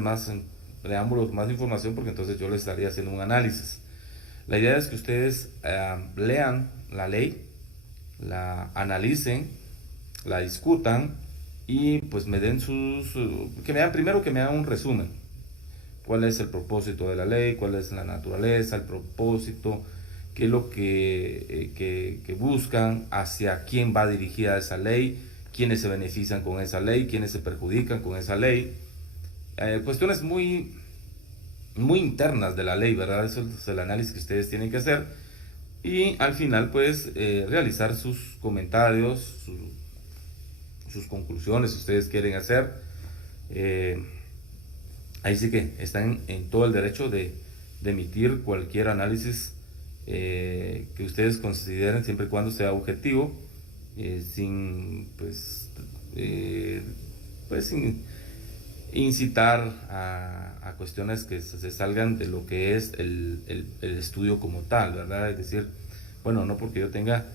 más preámbulos, más información, porque entonces yo les estaría haciendo un análisis. La idea es que ustedes lean la ley, la analicen, la discutan y pues me den que me dan primero que me hagan un resumen. ¿Cuál es el propósito de la ley? ¿Cuál es la naturaleza, el propósito? ¿Qué es lo que buscan? ¿Hacia quién va dirigida esa ley? ¿Quiénes se benefician con esa ley? ¿Quiénes se perjudican con esa ley? Cuestiones muy internas de la ley, ¿verdad? Eso es el análisis que ustedes tienen que hacer. Y al final, pues, realizar sus comentarios, sus conclusiones, si ustedes quieren hacer. Eh, Ahí sí que están en todo el derecho de emitir cualquier análisis que ustedes consideren, siempre y cuando sea objetivo, sin, sin incitar a cuestiones que se salgan de lo que es el estudio como tal, ¿verdad? Es decir, bueno, no porque yo tenga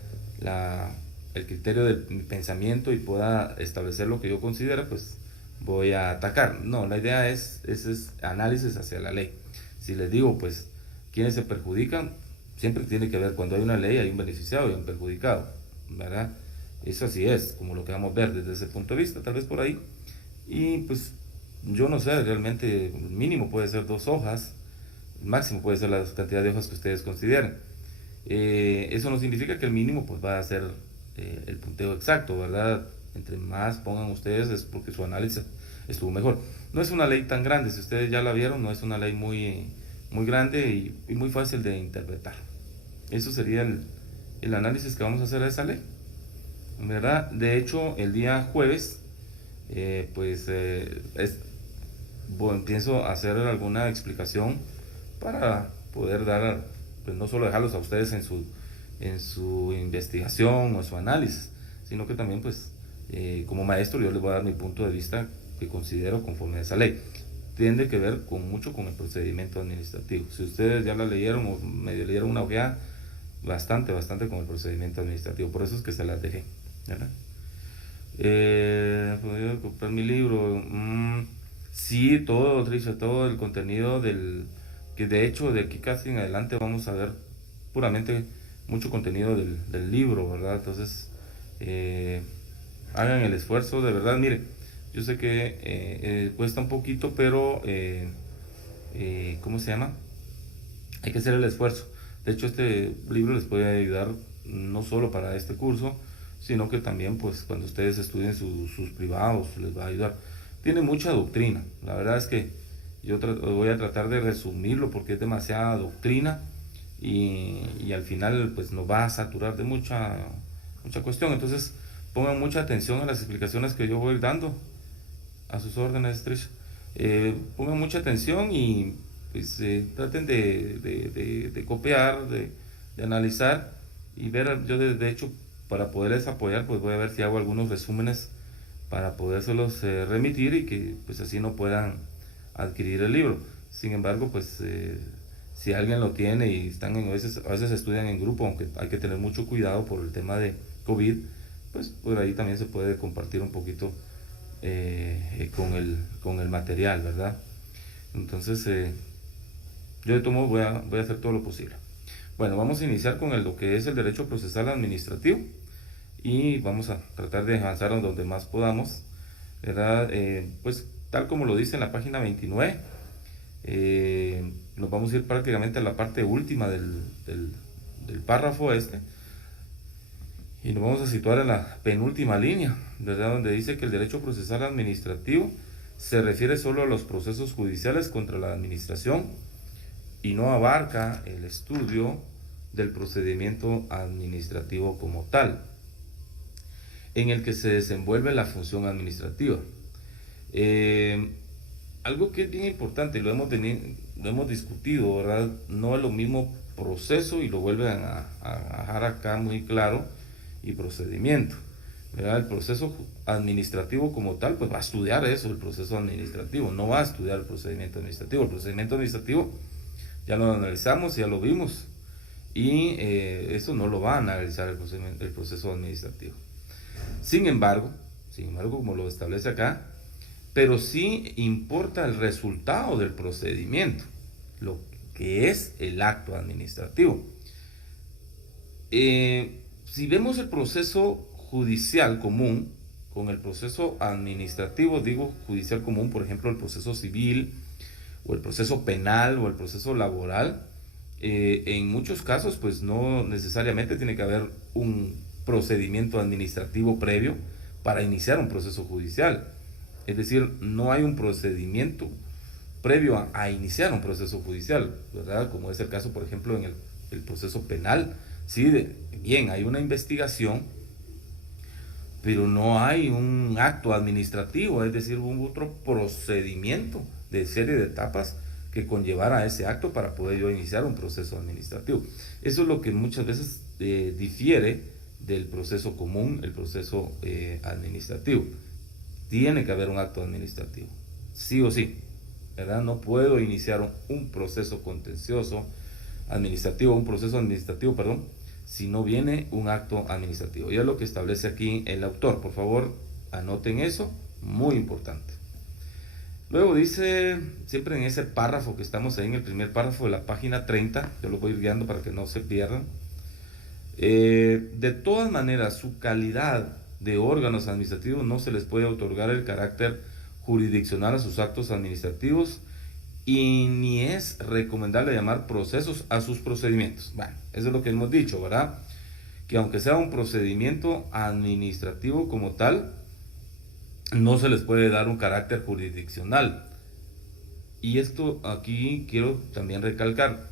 el criterio de mi pensamiento y pueda establecer lo que yo considero, pues voy a atacar. No, la idea es análisis hacia la ley. Si les digo, pues, ¿quiénes se perjudican? Siempre tiene que ver, cuando hay una ley hay un beneficiado y un perjudicado, ¿verdad? Eso así es, como lo que vamos a ver desde ese punto de vista, tal vez por ahí. Y pues yo no sé, realmente el mínimo puede ser 2 hojas, el máximo puede ser la cantidad de hojas que ustedes consideren. Eso no significa que el mínimo pues va a ser el punteo exacto, ¿verdad? Entre más pongan ustedes es porque su análisis estuvo mejor. No es una ley tan grande, si ustedes ya la vieron, no es una ley muy grande y muy fácil de interpretar. Eso sería el análisis que vamos a hacer a esa ley, ¿verdad? De hecho, el día jueves, pienso hacer alguna explicación para poder dar, pues no solo dejarlos a ustedes en su investigación o su análisis, sino que también pues como maestro yo les voy a dar mi punto de vista que considero conforme a esa ley. Tiene que ver mucho con el procedimiento administrativo. Si ustedes ya la leyeron o medio leyeron una ojeada, bastante con el procedimiento administrativo. Por eso es que se las dejé, ¿verdad? ¿Podría comprar mi libro? Sí, todo, Trisha, todo el contenido que de hecho de aquí casi en adelante vamos a ver puramente mucho contenido del libro, ¿verdad? Entonces, hagan el esfuerzo, de verdad, mire, yo sé que cuesta un poquito, pero, ¿cómo se llama? Hay que hacer el esfuerzo. De hecho, este libro les puede ayudar no solo para este curso, sino que también pues cuando ustedes estudien sus privados les va a ayudar. Tiene mucha doctrina. La verdad es que yo voy a tratar de resumirlo porque es demasiada doctrina y al final pues nos va a saturar de mucha cuestión. Entonces pongan mucha atención a las explicaciones que yo voy dando. A sus órdenes, Trish. Pongan mucha atención y pues traten de copiar, de analizar y ver. Yo de hecho, para poderles apoyar, pues voy a ver si hago algunos resúmenes para podérselos remitir y que pues así no puedan adquirir el libro. Sin embargo, pues si alguien lo tiene y a veces estudian en grupo, aunque hay que tener mucho cuidado por el tema de COVID, pues por ahí también se puede compartir un poquito con el material, ¿verdad? Entonces, yo de todo modo voy a hacer todo lo posible. Bueno, vamos a iniciar con lo que es el derecho procesal administrativo y vamos a tratar de avanzar donde más podamos, ¿verdad? Pues tal como lo dice en la página 29, nos vamos a ir prácticamente a la parte última del párrafo este y nos vamos a situar en la penúltima línea, ¿verdad? Donde dice que el derecho procesal administrativo se refiere solo a los procesos judiciales contra la administración y no abarca el estudio del procedimiento administrativo como tal, en el que se desenvuelve la función administrativa. Algo que es bien importante, lo hemos discutido, ¿verdad? No es lo mismo proceso, y lo vuelven a dejar acá muy claro, y procedimiento, ¿verdad? El proceso administrativo como tal, pues va a estudiar eso, el proceso administrativo, no va a estudiar el procedimiento administrativo. El procedimiento administrativo ya lo analizamos, ya lo vimos, y eso no lo va a analizar el proceso administrativo. Sin embargo, como lo establece acá, pero sí importa el resultado del procedimiento, lo que es el acto administrativo. Si vemos el proceso judicial común con el proceso administrativo, digo judicial común, por ejemplo, el proceso civil o el proceso penal o el proceso laboral, en muchos casos pues no necesariamente tiene que haber un procedimiento administrativo previo para iniciar un proceso judicial. Es decir, no hay un procedimiento previo a iniciar un proceso judicial, ¿verdad? Como es el caso, por ejemplo, en el proceso penal. Sí, bien, hay una investigación, pero no hay un acto administrativo, es decir, un otro procedimiento de serie de etapas que conllevara a ese acto para poder yo iniciar un proceso administrativo. Eso es lo que muchas veces difiere del proceso común, el proceso administrativo. Tiene que haber un acto administrativo, sí o sí, ¿verdad? No puedo iniciar un proceso contencioso administrativo, un proceso administrativo, perdón, si no viene un acto administrativo. Ya es lo que establece aquí el autor. Por favor, anoten eso, muy importante. Luego dice, siempre en ese párrafo que estamos ahí, en el primer párrafo de la página 30, yo lo voy guiando para que no se pierdan. De todas maneras, su calidad de órganos administrativos no se les puede otorgar el carácter jurisdiccional a sus actos administrativos y ni es recomendable llamar procesos a sus procedimientos. Bueno, eso es lo que hemos dicho, ¿verdad? Que aunque sea un procedimiento administrativo como tal, no se les puede dar un carácter jurisdiccional. Y esto aquí quiero también recalcar,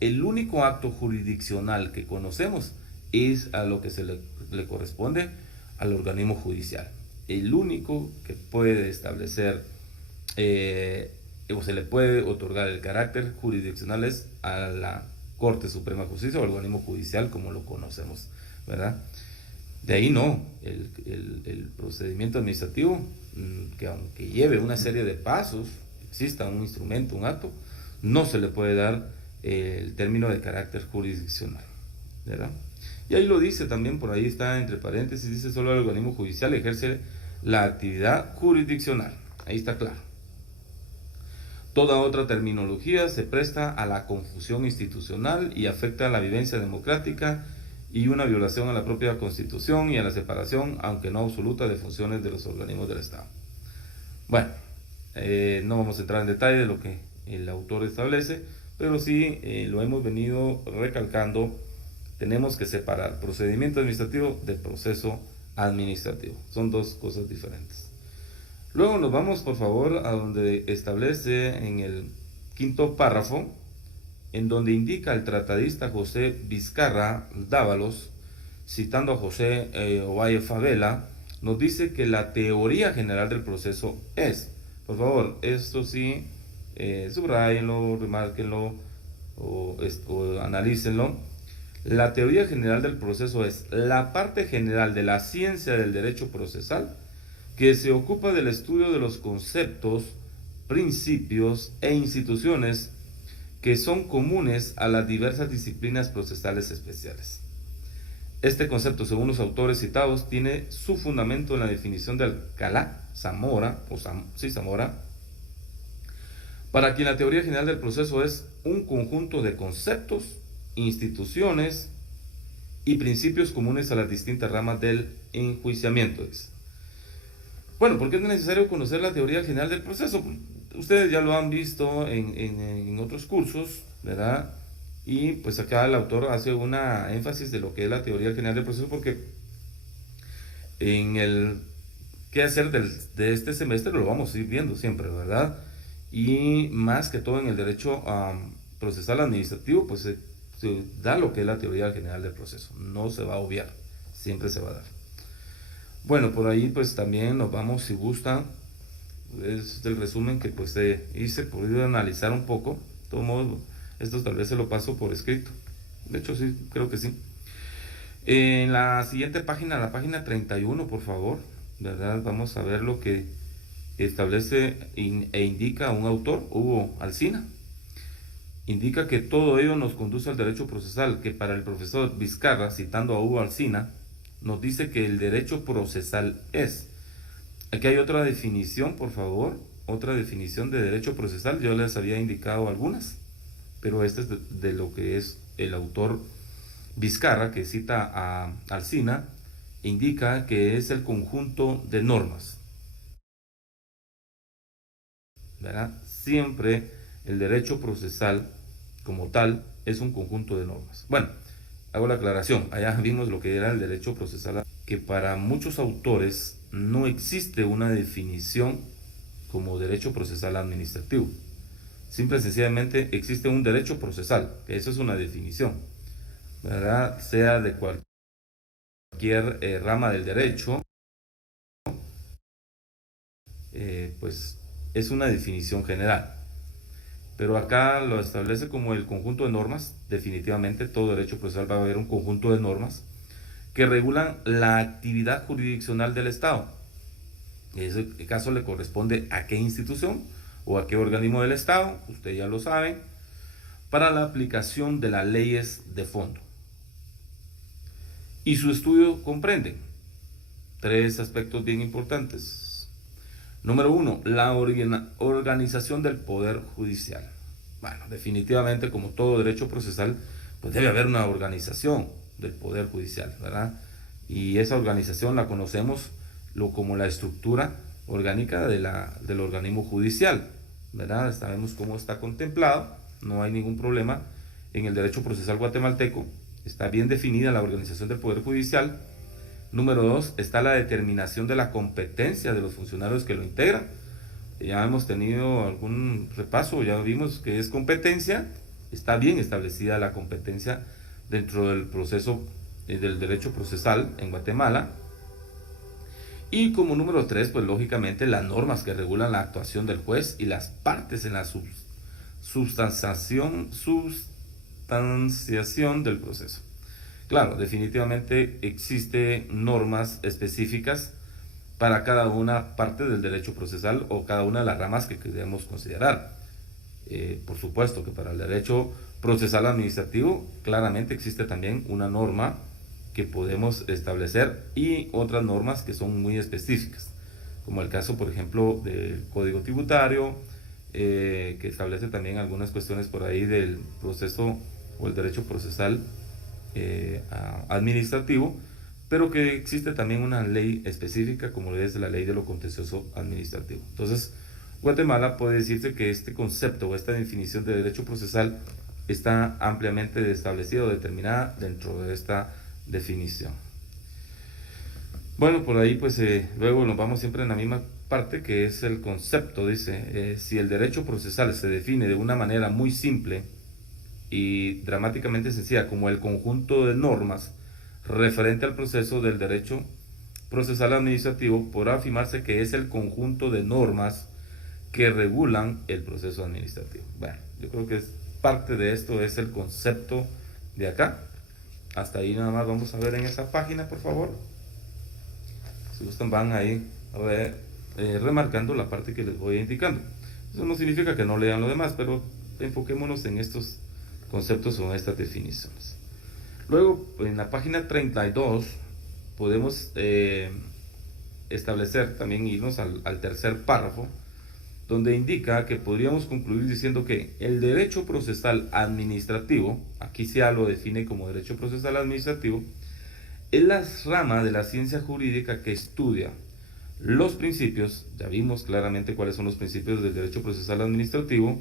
el único acto jurisdiccional que conocemos es a lo que se le corresponde al organismo judicial. El único que puede establecer o se le puede otorgar el carácter jurisdiccional es a la Corte Suprema de Justicia o al organismo judicial como lo conocemos, ¿verdad? De ahí no, el procedimiento administrativo, que aunque lleve una serie de pasos, exista un instrumento, un acto, no se le puede dar el término de carácter jurisdiccional, ¿verdad? Y ahí lo dice también, por ahí está entre paréntesis, dice solo el organismo judicial ejerce la actividad jurisdiccional, ahí está claro. Toda otra terminología se presta a la confusión institucional y afecta a la vivencia democrática y una violación a la propia Constitución y a la separación, aunque no absoluta, de funciones de los organismos del Estado. Bueno, no vamos a entrar en detalle de lo que el autor establece, pero sí lo hemos venido recalcando. Tenemos que separar procedimiento administrativo de proceso administrativo. Son dos cosas diferentes. Luego nos vamos, por favor, a donde establece en el quinto párrafo, en donde indica el tratadista José Vizcarra Dávalos, citando a José Ovalle Favela, nos dice que la teoría general del proceso es, por favor, esto sí, subrayenlo, remárquenlo o analícenlo. La teoría general del proceso es la parte general de la ciencia del derecho procesal que se ocupa del estudio de los conceptos, principios e instituciones que son comunes a las diversas disciplinas procesales especiales. Este concepto, según los autores citados, tiene su fundamento en la definición de Alcalá Zamora, Zamora, para quien la teoría general del proceso es un conjunto de conceptos, instituciones y principios comunes a las distintas ramas del enjuiciamiento. Bueno, ¿por qué es necesario conocer la teoría general del proceso? Ustedes ya lo han visto en otros cursos, ¿verdad? Y pues acá el autor hace una énfasis de lo que es la teoría general del proceso, porque en el qué hacer de este semestre lo vamos a ir viendo siempre, ¿verdad? Y más que todo en el derecho procesal administrativo, pues se da lo que es la teoría general del proceso. No se va a obviar, siempre se va a dar. Bueno, por ahí pues también nos vamos, si gustan, es el resumen que pues hice, podido analizar un poco. De todos modos, esto tal vez se lo paso por escrito. De hecho, sí, creo que sí. En la siguiente página, la página 31, por favor, ¿verdad? Vamos a ver lo que establece e indica un autor, Hugo Alsina. Indica que todo ello nos conduce al derecho procesal, que para el profesor Vizcarra, citando a Hugo Alsina, nos dice que el derecho procesal es Aquí hay otra definición, por favor, otra definición de derecho procesal. Yo les había indicado algunas, pero este es de lo que es el autor Vizcarra, que cita a Alsina, indica que es el conjunto de normas, ¿verdad? Siempre el derecho procesal como tal es un conjunto de normas. Bueno, hago la aclaración, allá vimos lo que era el derecho procesal, que para muchos autores no existe una definición como derecho procesal administrativo. Simple y sencillamente existe un derecho procesal, que eso es una definición, ¿verdad? Sea de cualquier rama del derecho, pues es una definición general. Pero acá lo establece como el conjunto de normas. Definitivamente todo derecho procesal va a haber un conjunto de normas que regulan la actividad jurisdiccional del Estado. En ese caso le corresponde a qué institución o a qué organismo del Estado, usted ya lo sabe, para la aplicación de las leyes de fondo. Y su estudio comprende tres aspectos bien importantes. Número uno, la organización del Poder Judicial. Bueno, definitivamente, como todo derecho procesal, pues debe haber una organización del Poder Judicial, ¿verdad? Y esa organización la conocemos como la estructura orgánica del organismo judicial, ¿verdad? Sabemos cómo está contemplado, no hay ningún problema en el derecho procesal guatemalteco, está bien definida la organización del Poder Judicial. Número dos, está la determinación de la competencia de los funcionarios que lo integran. Ya hemos tenido algún repaso, ya vimos que es competencia, está bien establecida la competencia dentro del proceso del derecho procesal en Guatemala. Y como número tres, pues lógicamente las normas que regulan la actuación del juez y las partes en la sustanciación del proceso. Claro, definitivamente existen normas específicas para cada una parte del derecho procesal o cada una de las ramas que queremos considerar. Por supuesto que para el derecho procesal administrativo claramente existe también una norma que podemos establecer y otras normas que son muy específicas, como el caso, por ejemplo, del Código Tributario, que establece también algunas cuestiones por ahí del proceso o el derecho procesal administrativo, pero que existe también una ley específica como es la ley de lo contencioso administrativo. Entonces, Guatemala puede decirse que este concepto o esta definición de derecho procesal está ampliamente establecida o determinada dentro de esta definición. Bueno, por ahí pues luego nos vamos siempre en la misma parte que es el concepto. Dice, si el derecho procesal se define de una manera muy simple y dramáticamente sencilla como el conjunto de normas referente al proceso del derecho procesal administrativo, podrá afirmarse que es el conjunto de normas que regulan el proceso administrativo. Bueno, yo creo que es parte de esto, es el concepto de acá. Hasta ahí nada más vamos a ver en esa página, por favor. Si gustan van ahí a ver, remarcando la parte que les voy indicando. Eso no significa que no lean lo demás, pero enfoquémonos en estos conceptos o en estas definiciones. Luego, en la página 32, podemos establecer también, irnos al tercer párrafo, donde indica que podríamos concluir diciendo que el derecho procesal administrativo, aquí ya lo define como derecho procesal administrativo, es la rama de la ciencia jurídica que estudia los principios, ya vimos claramente cuáles son los principios del derecho procesal administrativo,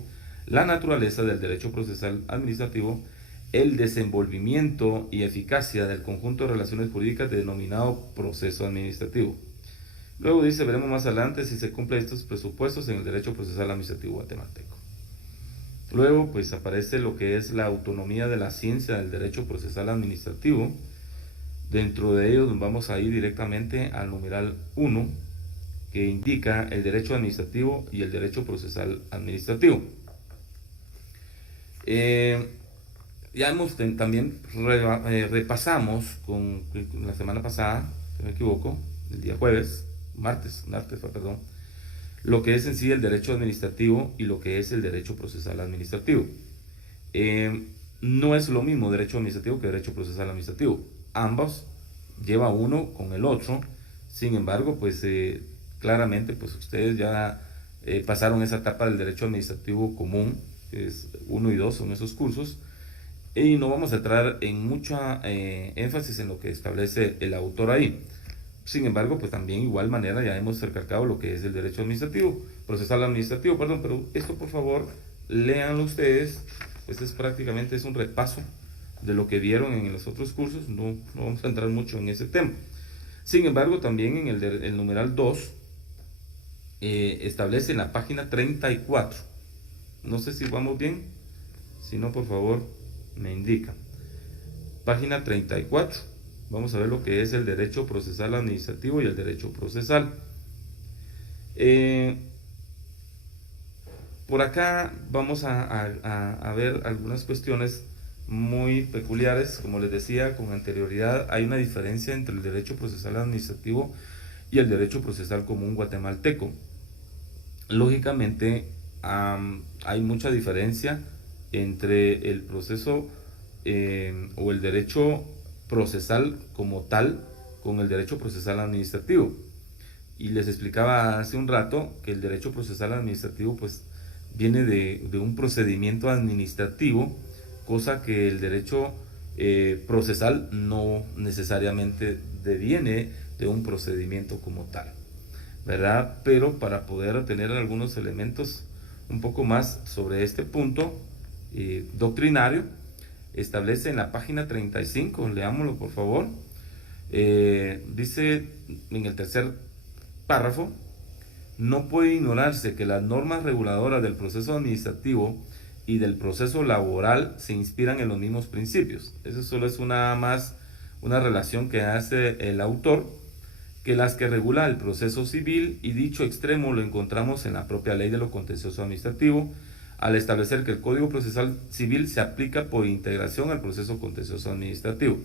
la naturaleza del derecho procesal administrativo, el desenvolvimiento y eficacia del conjunto de relaciones jurídicas denominado proceso administrativo. Luego dice, veremos más adelante si se cumplen estos presupuestos en el derecho procesal administrativo guatemalteco. Luego pues aparece lo que es la autonomía de la ciencia del derecho procesal administrativo. Dentro de ello nos vamos a ir directamente al numeral 1, que indica el derecho administrativo y el derecho procesal administrativo. Ya hemos también repasamos con la semana pasada, si no me equivoco, el día martes, perdón, lo que es en sí el derecho administrativo y lo que es el derecho procesal administrativo. No es lo mismo derecho administrativo que derecho procesal administrativo. Ambos lleva uno con el otro. Sin embargo, pues claramente pues ustedes ya pasaron esa etapa del derecho administrativo común, que es 1 y 2, son esos cursos, y no vamos a entrar en mucha énfasis en lo que establece el autor ahí. Sin embargo, pues también igual manera ya hemos recalcado lo que es el derecho administrativo, procesal administrativo, perdón, pero esto por favor léanlo ustedes. Este es prácticamente es un repaso de lo que vieron en los otros cursos, no vamos a entrar mucho en ese tema. Sin embargo, también en el numeral 2 establece en la página 34. No sé si vamos bien, si no por favor me indican. Página 34. Vamos a ver lo que es el derecho procesal administrativo y el derecho procesal. Por acá vamos a ver algunas cuestiones muy peculiares. Como les decía con anterioridad, hay una diferencia entre el derecho procesal administrativo y el derecho procesal común guatemalteco. Lógicamente, hay mucha diferencia entre el proceso o el derecho procesal como tal con el derecho procesal administrativo. Y les explicaba hace un rato que el derecho procesal administrativo pues viene de un procedimiento administrativo, cosa que el derecho procesal no necesariamente deviene de un procedimiento como tal, ¿verdad? Pero para poder tener algunos elementos un poco más sobre este punto doctrinario, establece en la página 35, leámoslo por favor, dice en el tercer párrafo: no puede ignorarse que las normas reguladoras del proceso administrativo y del proceso laboral se inspiran en los mismos principios. Eso solo es una relación que hace el autor, que las que regula el proceso civil, y dicho extremo lo encontramos en la propia ley de lo contencioso administrativo, al establecer que el Código Procesal Civil se aplica por integración al proceso contencioso administrativo.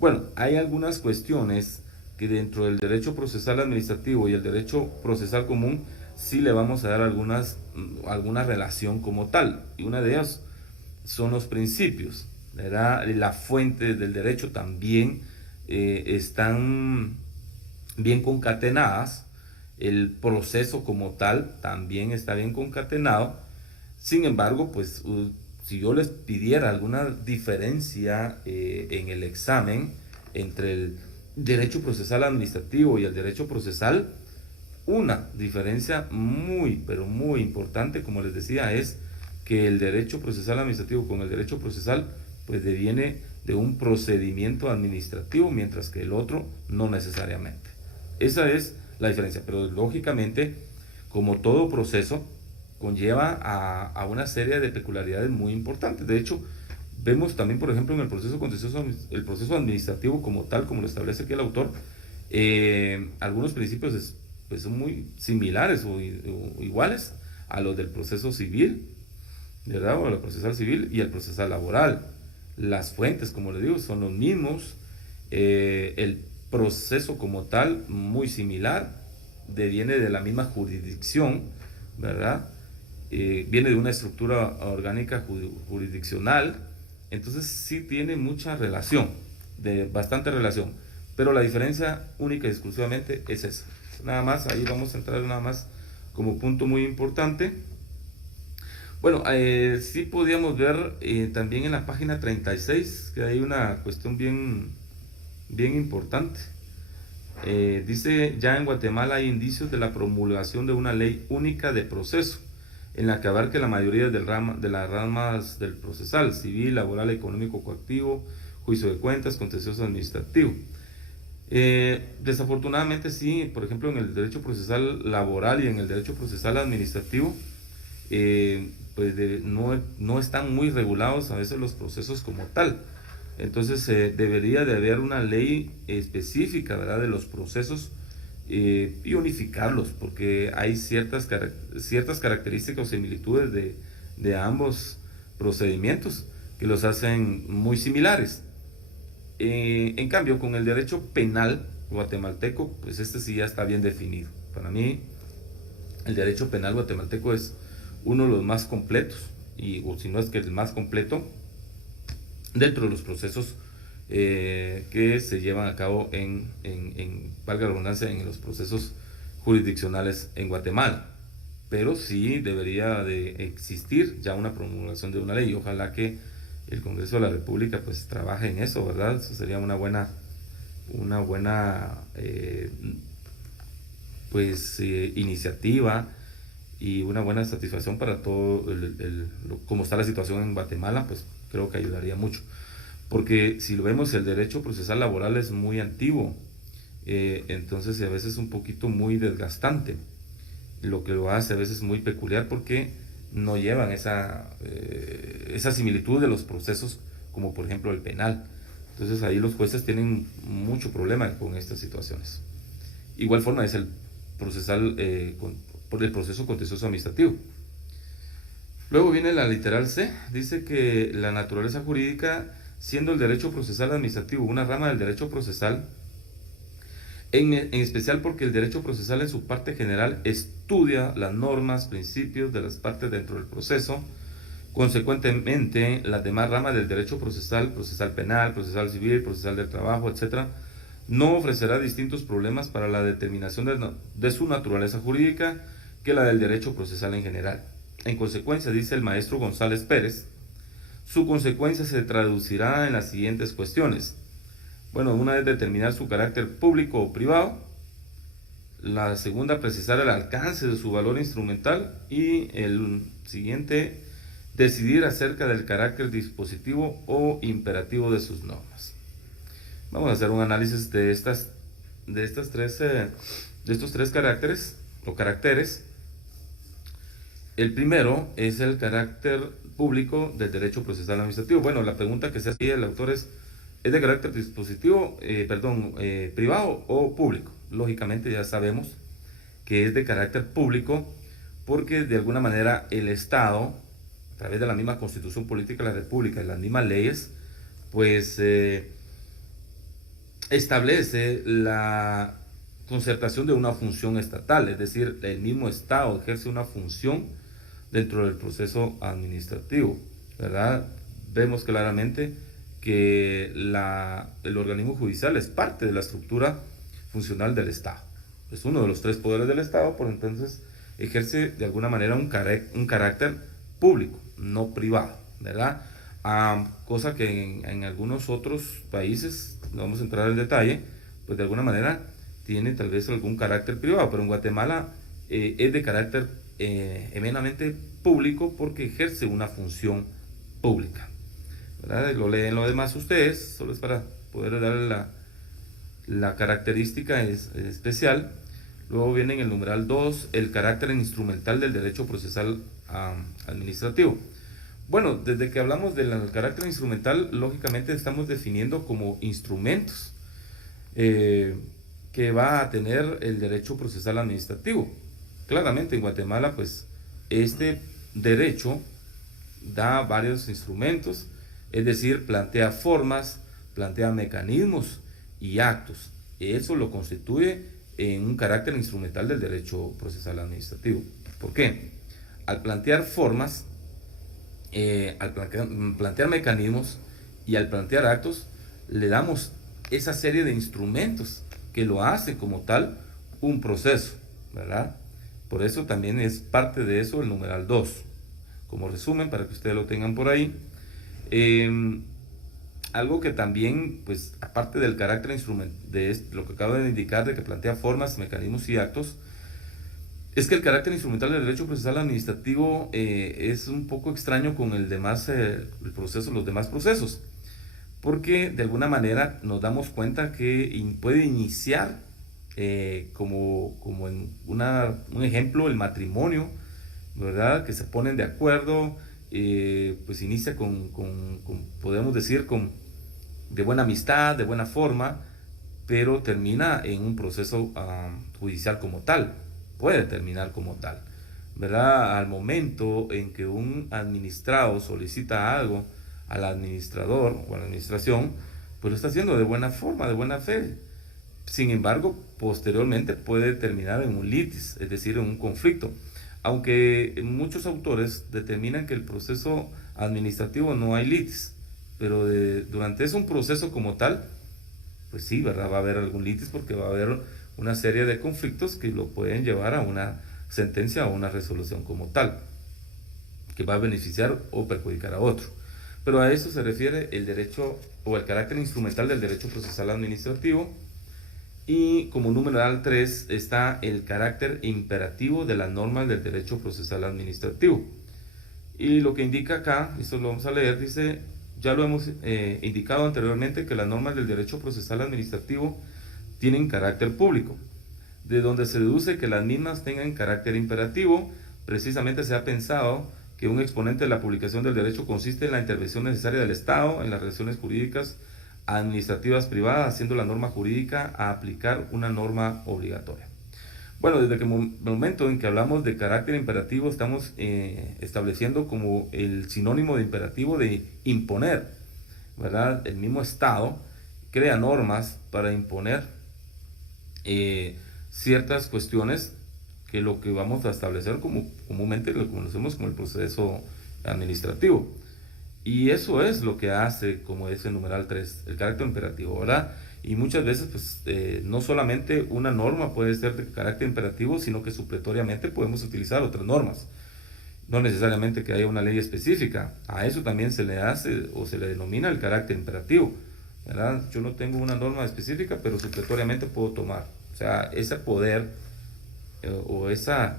Bueno, hay algunas cuestiones que dentro del derecho procesal administrativo y el derecho procesal común sí le vamos a dar alguna relación como tal, y una de ellas son los principios, ¿verdad? La fuente del derecho también están bien concatenadas, el proceso como tal también está bien concatenado. Sin embargo, pues si yo les pidiera alguna diferencia en el examen entre el derecho procesal administrativo y el derecho procesal, una diferencia muy, pero muy importante, como les decía, es que el derecho procesal administrativo con el derecho procesal pues deviene de un procedimiento administrativo, mientras que el otro no necesariamente. Esa es la diferencia, pero lógicamente, como todo proceso, conlleva a una serie de peculiaridades muy importantes. De hecho, vemos también, por ejemplo, en el proceso contencioso, el proceso administrativo como tal, como lo establece aquí el autor, algunos principios pues son muy similares o iguales a los del proceso civil, ¿verdad? O el procesal civil y el procesal laboral. Las fuentes, como les digo, son los mismos. El proceso como tal, muy similar, viene de la misma jurisdicción, ¿verdad? Viene de una estructura orgánica jurisdiccional, entonces sí tiene mucha relación, bastante relación, pero la diferencia única y exclusivamente es esa. Nada más, ahí vamos a entrar nada más como punto muy importante. Bueno, sí podíamos ver también en la página 36 que hay una cuestión bien importante. Dice: ya en Guatemala hay indicios de la promulgación de una ley única de proceso, en la que abarque la mayoría de las ramas del procesal: civil, laboral, económico, coactivo, juicio de cuentas, contencioso administrativo. Desafortunadamente sí, por ejemplo, en el derecho procesal laboral y en el derecho procesal administrativo, pues no están muy regulados a veces los procesos como tal. Entonces debería de haber una ley específica, ¿verdad?, de los procesos y unificarlos, porque hay ciertas características o similitudes de ambos procedimientos que los hacen muy similares. En cambio, con el derecho penal guatemalteco, pues este sí ya está bien definido. Para mí, el derecho penal guatemalteco es uno de los más completos, o si no es que el más completo, dentro de los procesos que se llevan a cabo valga la redundancia, en los procesos jurisdiccionales en Guatemala, pero sí debería de existir ya una promulgación de una ley, y ojalá que el Congreso de la República pues trabaje en eso, ¿verdad? Eso sería una buena iniciativa y una buena satisfacción para todo como está la situación en Guatemala, pues creo que ayudaría mucho. Porque si lo vemos, el derecho procesal laboral es muy antiguo, entonces a veces un poquito muy desgastante, lo que lo hace a veces muy peculiar porque no llevan esa similitud de los procesos como por ejemplo el penal. Entonces ahí los jueces tienen mucho problema con estas situaciones. Igual forma es el procesal por el proceso contencioso administrativo. Luego viene la literal C, dice que la naturaleza jurídica, siendo el derecho procesal administrativo una rama del derecho procesal, en especial porque el derecho procesal en su parte general estudia las normas, principios de las partes dentro del proceso. Consecuentemente, las demás ramas del derecho procesal, procesal penal, procesal civil, procesal del trabajo, etc., no ofrecerá distintos problemas para la determinación de su naturaleza jurídica que la del derecho procesal en general. En consecuencia, dice el maestro González Pérez, su consecuencia se traducirá en las siguientes cuestiones. Bueno, una es determinar su carácter público o privado. La segunda, precisar el alcance de su valor instrumental. Y el siguiente, decidir acerca del carácter dispositivo o imperativo de sus normas. Vamos a hacer un análisis de estos tres caracteres o caracteres. El primero es el carácter público del derecho procesal administrativo. Bueno, la pregunta que se hace el autor es de carácter dispositivo, privado o público. Lógicamente ya sabemos que es de carácter público porque de alguna manera el Estado, a través de la misma Constitución Política de la República y las mismas leyes, pues establece la concertación de una función estatal, es decir, el mismo Estado ejerce una función dentro del proceso administrativo, ¿verdad? Vemos claramente que el organismo judicial es parte de la estructura funcional del Estado. Es uno de los tres poderes del Estado, por entonces ejerce de alguna manera un carácter público, no privado, ¿verdad? Cosa que en algunos otros países, no vamos a entrar en detalle, pues de alguna manera tiene tal vez algún carácter privado, pero en Guatemala es de carácter eminentemente público porque ejerce una función pública, ¿verdad? Lo leen lo demás ustedes, solo es para poder darle la característica especial. Luego viene en el numeral 2 el carácter instrumental del derecho procesal administrativo. Bueno, desde que hablamos del carácter instrumental, lógicamente estamos definiendo como instrumentos que va a tener el derecho procesal administrativo. Claramente en Guatemala, pues, este derecho da varios instrumentos, es decir, plantea formas, plantea mecanismos y actos. Eso lo constituye en un carácter instrumental del derecho procesal administrativo. ¿Por qué? Al plantear formas, al plantear mecanismos y al plantear actos, le damos esa serie de instrumentos que lo hacen como tal un proceso, ¿verdad? Por eso también es parte de eso el numeral 2. Como resumen, para que ustedes lo tengan por ahí. Algo que también, pues, aparte del carácter instrumental, de lo que acabo de indicar, de que plantea formas, mecanismos y actos, es que el carácter instrumental del derecho procesal administrativo es un poco extraño con los demás procesos, porque de alguna manera nos damos cuenta que puede iniciar como en un ejemplo, el matrimonio, ¿verdad? Que se ponen de acuerdo, pues inicia podemos decir, de buena amistad, de buena forma, pero termina en un proceso judicial como tal, puede terminar como tal, ¿verdad? Al momento en que un administrado solicita algo al administrador o a la administración, pues lo está haciendo de buena forma, de buena fe. Sin embargo, posteriormente puede terminar en un litis, es decir, en un conflicto. Aunque muchos autores determinan que el proceso administrativo no hay litis, pero durante un proceso como tal, pues sí, ¿verdad? Va a haber algún litis porque va a haber una serie de conflictos que lo pueden llevar a una sentencia o una resolución como tal, que va a beneficiar o perjudicar a otro. Pero a eso se refiere el derecho o el carácter instrumental del derecho procesal administrativo. Y como numeral 3 está el carácter imperativo de las normas del derecho procesal administrativo. Y lo que indica acá, esto lo vamos a leer, dice, ya lo hemos indicado anteriormente, que las normas del derecho procesal administrativo tienen carácter público, de donde se deduce que las mismas tengan carácter imperativo. Precisamente se ha pensado que un exponente de la publicación del derecho consiste en la intervención necesaria del Estado en las relaciones jurídicas administrativas privadas, haciendo la norma jurídica a aplicar una norma obligatoria. Bueno, desde el momento en que hablamos de carácter imperativo, estamos estableciendo como el sinónimo de imperativo de imponer, ¿verdad? El mismo Estado crea normas para imponer ciertas cuestiones que lo que vamos a establecer como comúnmente lo conocemos como el proceso administrativo. Y eso es lo que hace como ese numeral 3, el carácter imperativo, ¿verdad? Y muchas veces, pues, no solamente una norma puede ser de carácter imperativo, sino que supletoriamente podemos utilizar otras normas. No necesariamente que haya una ley específica. A eso también se le hace o se le denomina el carácter imperativo, ¿verdad? Yo no tengo una norma específica, pero supletoriamente puedo tomar. O sea, ese poder o esa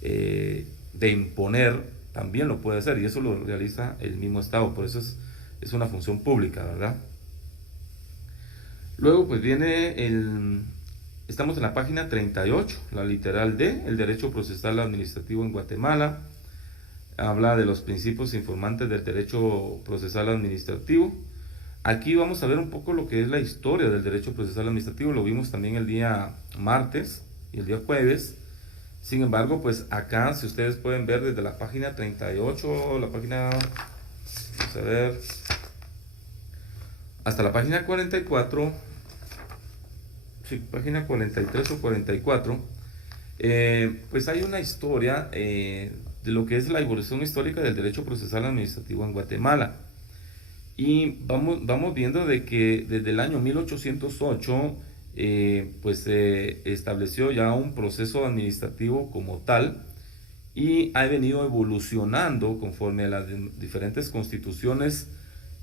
de imponer también lo puede hacer, y eso lo realiza el mismo Estado. Por eso es una función pública, ¿verdad? Luego pues viene estamos en la página 38, la literal D, el derecho procesal administrativo en Guatemala. Habla de los principios informantes del derecho procesal administrativo. Aquí vamos a ver un poco lo que es la historia del derecho procesal administrativo. Lo vimos también el día martes y el día jueves. Sin embargo, pues acá, si ustedes pueden ver desde la página 38, la página, vamos a ver, hasta la página 44, sí, página 43 o 44, pues hay una historia de lo que es la evolución histórica del derecho procesal administrativo en Guatemala. Y vamos viendo de que desde el año 1808 pues se estableció ya un proceso administrativo como tal, y ha venido evolucionando conforme a las diferentes constituciones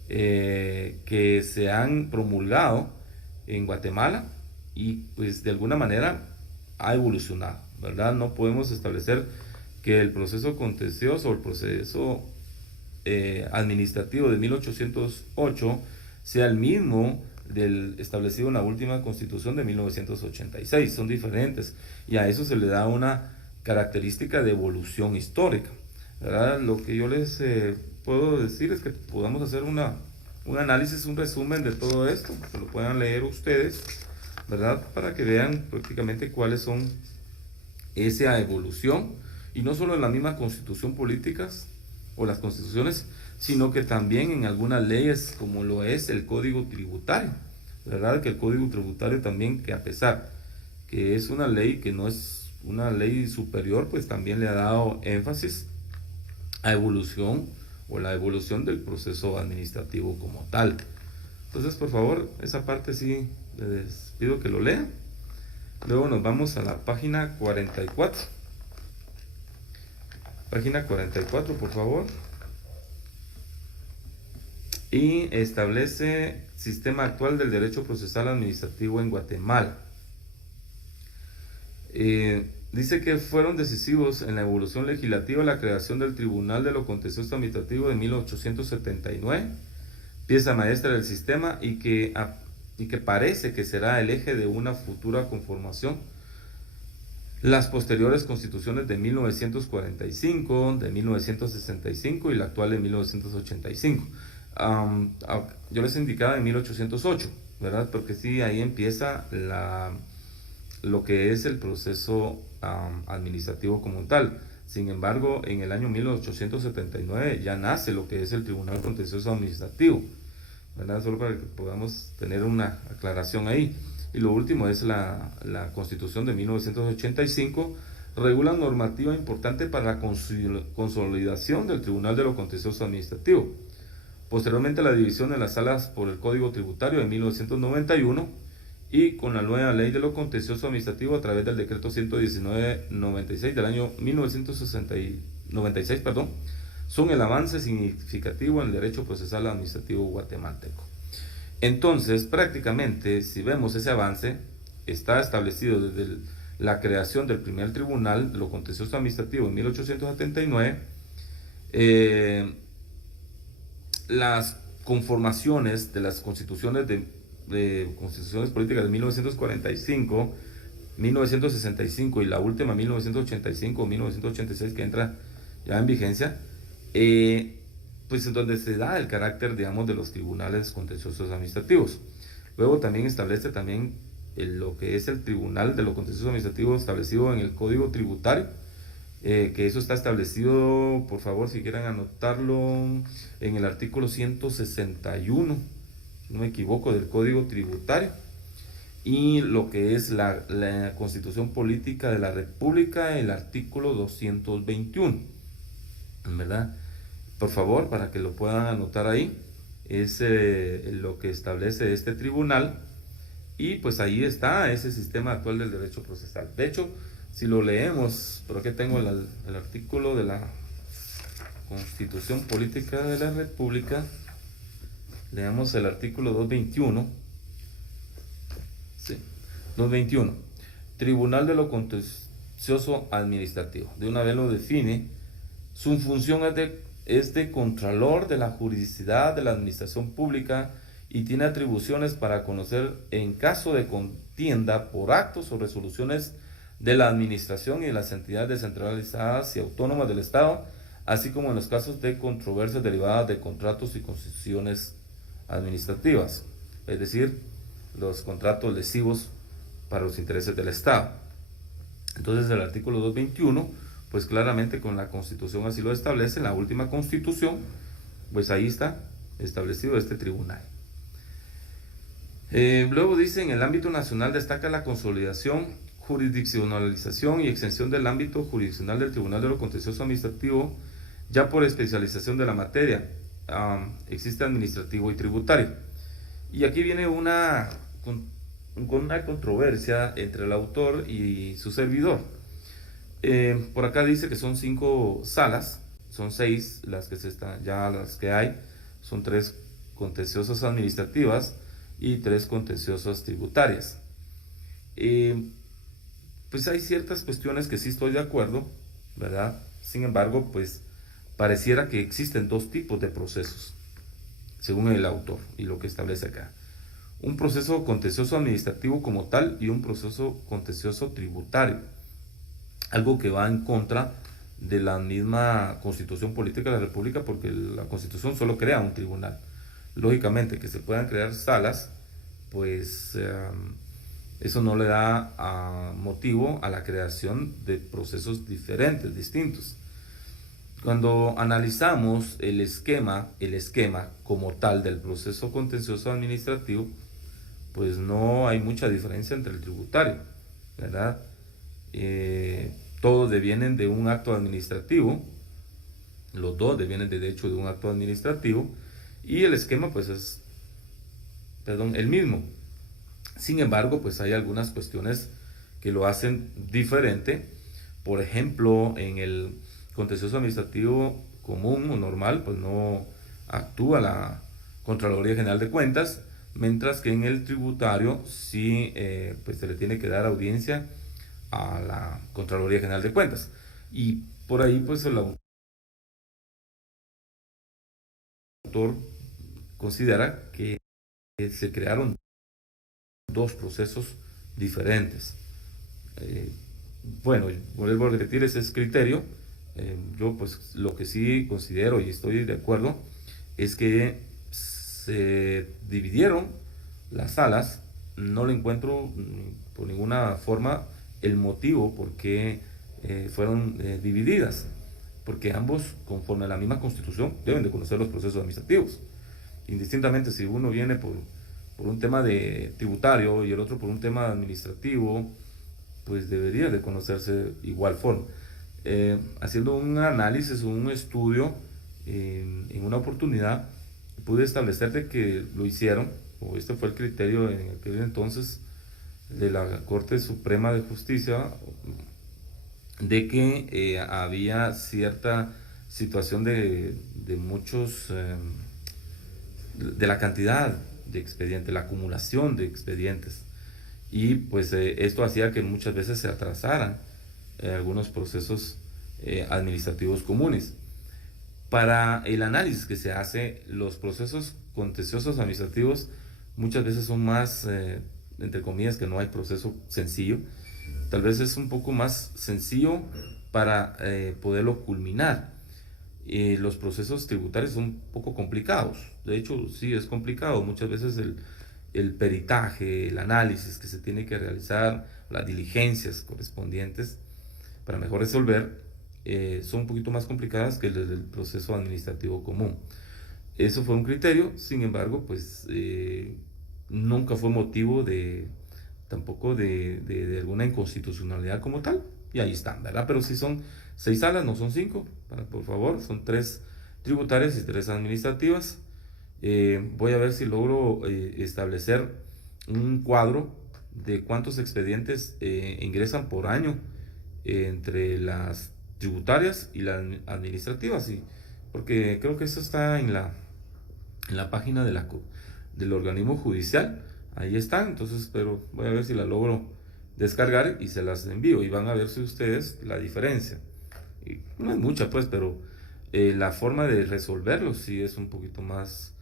que se han promulgado en Guatemala, y pues de alguna manera ha evolucionado, ¿verdad? No podemos establecer que el proceso contencioso o el proceso administrativo de 1808 sea el mismo del establecido en la última constitución de 1986. Son diferentes, y a eso se le da una característica de evolución histórica, ¿verdad? Lo que yo les puedo decir es que podamos hacer un análisis, un resumen de todo esto, que lo puedan leer ustedes, ¿verdad? Para que vean prácticamente cuáles son esa evolución, y no solo en la misma constitución políticas o las constituciones, sino que también en algunas leyes, como lo es el Código Tributario, ¿verdad? Que el Código Tributario también, que a pesar que es una ley que no es una ley superior, pues también le ha dado énfasis a evolución o la evolución del proceso administrativo como tal. Entonces, por favor, esa parte sí les pido que lo lean. Luego nos vamos a la página 44. Página 44, por favor. Y establece sistema actual del derecho procesal administrativo en Guatemala. Dice que fueron decisivos en la evolución legislativa la creación del Tribunal de lo Contencioso Administrativo de 1879, pieza maestra del sistema, y que parece que será el eje de una futura conformación. Las posteriores constituciones de 1945, de 1965 y la actual de 1985. Yo les indicaba en 1808, ¿verdad? Porque sí, ahí empieza lo que es el proceso administrativo como tal. Sin embargo, en el año 1879 ya nace lo que es el Tribunal Contencioso Administrativo, ¿verdad? Solo para que podamos tener una aclaración ahí. Y lo último es la Constitución de 1985, regula normativa importante para la consolidación del Tribunal de lo Contencioso Administrativo. Posteriormente, la división en las salas por el Código Tributario de 1991 y con la nueva ley de lo contencioso administrativo a través del decreto 119/96 del año 1996, perdón, son el avance significativo en el derecho procesal administrativo guatemalteco. Entonces, prácticamente, si vemos ese avance, está establecido desde la creación del primer tribunal de lo contencioso administrativo en 1879, las conformaciones de las constituciones de constituciones políticas de 1945, 1965 y la última 1985 o 1986 que entra ya en vigencia, pues en donde se da el carácter, digamos, de los tribunales contenciosos administrativos. Luego también establece también lo que es el tribunal de lo contencioso administrativo establecido en el Código Tributario, que eso está establecido, por favor, si quieren anotarlo, en el artículo 161, si no me equivoco, del Código Tributario, y lo que es la Constitución Política de la República, el artículo 221, ¿verdad? Por favor, para que lo puedan anotar ahí, es lo que establece este tribunal, y pues ahí está ese sistema actual del derecho procesal. De hecho, si lo leemos, por aquí tengo el artículo de la Constitución Política de la República, leamos el artículo 221. Sí, 221. Tribunal de lo contencioso administrativo. De una vez lo define. Su función es de contralor de la juridicidad de la administración pública y tiene atribuciones para conocer en caso de contienda por actos o resoluciones de la administración y de las entidades descentralizadas y autónomas del Estado, así como en los casos de controversias derivadas de contratos y concesiones administrativas, es decir, los contratos lesivos para los intereses del Estado. Entonces el artículo 221, pues claramente con la Constitución así lo establece, en la última Constitución, pues ahí está establecido este tribunal. Luego dice, en el ámbito nacional destaca la consolidación, jurisdiccionalización y extensión del ámbito jurisdiccional del Tribunal de lo Contencioso Administrativo, ya por especialización de la materia. Existe administrativo y tributario. Y aquí viene una controversia entre el autor y su servidor. Por acá dice que son 5 salas, son 6 las que hay, son 3 contenciosas administrativas y 3 contenciosas tributarias. Pues hay ciertas cuestiones que sí estoy de acuerdo, ¿verdad? Sin embargo, pues pareciera que existen 2 tipos de procesos, según el autor y lo que establece acá. Un proceso contencioso administrativo como tal y un proceso contencioso tributario. Algo que va en contra de la misma Constitución Política de la República, porque la Constitución solo crea un tribunal. Lógicamente, que se puedan crear salas, pues eso no le da motivo a la creación de procesos diferentes, distintos. Cuando analizamos el esquema como tal del proceso contencioso administrativo, pues no hay mucha diferencia entre el tributario, ¿verdad? Todos devienen de un acto administrativo, los dos devienen de hecho de un acto administrativo, y el esquema pues es, el mismo. Sin embargo, pues hay algunas cuestiones que lo hacen diferente. Por ejemplo, en el contencioso administrativo común o normal, pues no actúa la Contraloría General de Cuentas, mientras que en el tributario sí pues se le tiene que dar audiencia a la Contraloría General de Cuentas. Y por ahí pues el autor considera que se crearon 2 procesos diferentes. Bueno, vuelvo a repetir, ese es criterio. Yo pues lo que sí considero y estoy de acuerdo es que se dividieron las salas. No le encuentro por ninguna forma el motivo por qué fueron divididas, porque ambos, conforme a la misma Constitución, deben de conocer los procesos administrativos, indistintamente si uno viene por un tema de tributario y el otro por un tema administrativo, pues debería de conocerse igual forma. Haciendo un análisis o un estudio en una oportunidad, pude establecer de que lo hicieron, o este fue el criterio en aquel entonces, de la Corte Suprema de Justicia de que había cierta situación de muchos, de la cantidad de expedientes, la acumulación de expedientes. Y pues esto hacía que muchas veces se atrasaran algunos procesos administrativos comunes. Para el análisis que se hace, los procesos contenciosos administrativos muchas veces son más, entre comillas, que no hay proceso sencillo. Tal vez es un poco más sencillo para poderlo culminar. Los procesos tributarios son un poco complicados. De hecho, sí es complicado. Muchas veces el peritaje, el análisis que se tiene que realizar, las diligencias correspondientes para mejor resolver, son un poquito más complicadas que el proceso administrativo común. Eso fue un criterio, sin embargo, pues nunca fue motivo tampoco de alguna inconstitucionalidad como tal, y ahí están, ¿verdad? Pero si son 6 salas, no son 5, por favor, son 3 tributarias y 3 administrativas. Voy a ver si logro establecer un cuadro de cuántos expedientes ingresan por año entre las tributarias y las administrativas, porque creo que eso está en la página del organismo judicial. Ahí están, entonces, pero voy a ver si la logro descargar y se las envío y van a ver si ustedes la diferencia. Y no es mucha pues, pero la forma de resolverlo sí es un poquito más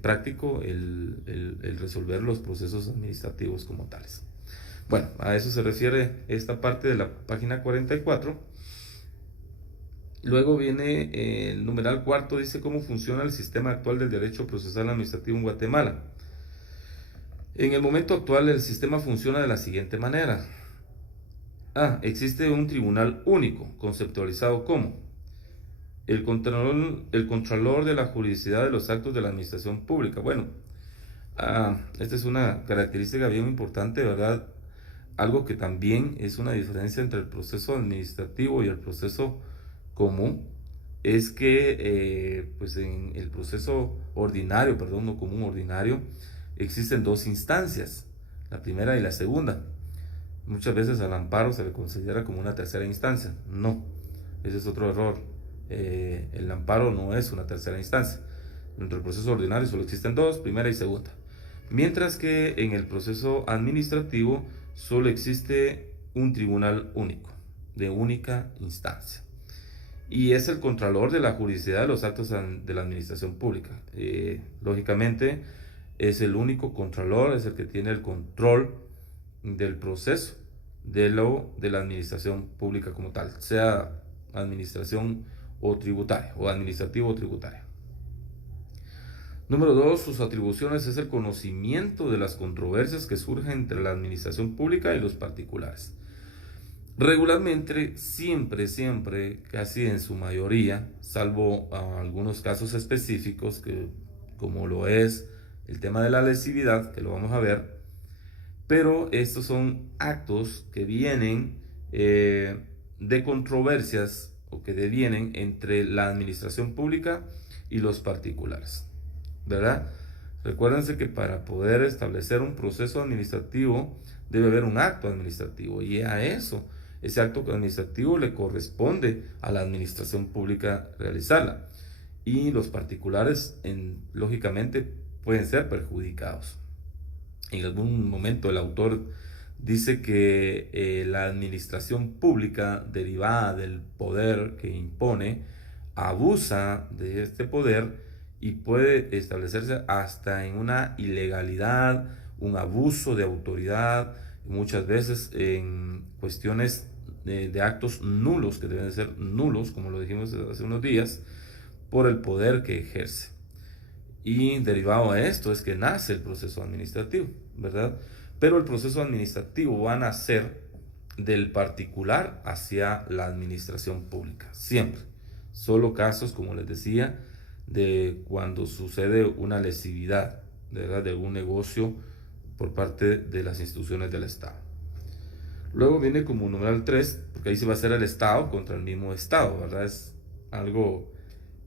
práctico el resolver los procesos administrativos como tales. Bueno, a eso se refiere esta parte de la página 44. Luego viene el numeral cuarto, dice cómo funciona el sistema actual del derecho procesal administrativo en Guatemala. En el momento actual el sistema funciona de la siguiente manera. Existe un tribunal único, conceptualizado como el Contralor de la Juridicidad de los Actos de la Administración Pública. Bueno, esta es una característica bien importante, ¿verdad? Algo que también es una diferencia entre el proceso administrativo y el proceso común, es que pues en el proceso ordinario, perdón, no común, ordinario, existen 2 instancias, la primera y la segunda. Muchas veces al amparo se le considera como una tercera instancia. No, ese es otro error. El amparo no es una tercera instancia. Dentro del proceso ordinario solo existen 2, primera y segunda. Mientras que en el proceso administrativo solo existe un tribunal único, de única instancia. Y es el Contralor de la Juridicidad de los Actos de la Administración Pública. Lógicamente es el único Contralor, es el que tiene el control del proceso de la administración pública como tal, sea administración o tributaria, o administrativo o tributaria. Número 2, sus atribuciones es el conocimiento de las controversias que surgen entre la administración pública y los particulares. Regularmente, siempre, casi en su mayoría, salvo algunos casos específicos, como lo es el tema de la lesividad, que lo vamos a ver, pero estos son actos que vienen de controversias o que devienen entre la administración pública y los particulares, ¿verdad? Recuérdense que para poder establecer un proceso administrativo debe haber un acto administrativo, y a ese acto administrativo le corresponde a la administración pública realizarla, y los particulares lógicamente pueden ser perjudicados. En algún momento el autor dice que la administración pública, derivada del poder que impone, abusa de este poder y puede establecerse hasta en una ilegalidad, un abuso de autoridad, muchas veces en cuestiones de actos nulos, que deben ser nulos, como lo dijimos hace unos días, por el poder que ejerce. Y derivado a esto es que nace el proceso administrativo, ¿verdad? Pero el proceso administrativo va a nacer del particular hacia la administración pública, siempre. Solo casos, como les decía, de cuando sucede una lesividad, ¿verdad?, de algún negocio por parte de las instituciones del Estado. Luego viene como numeral 3, porque ahí se va a hacer el Estado contra el mismo Estado, ¿verdad? Es algo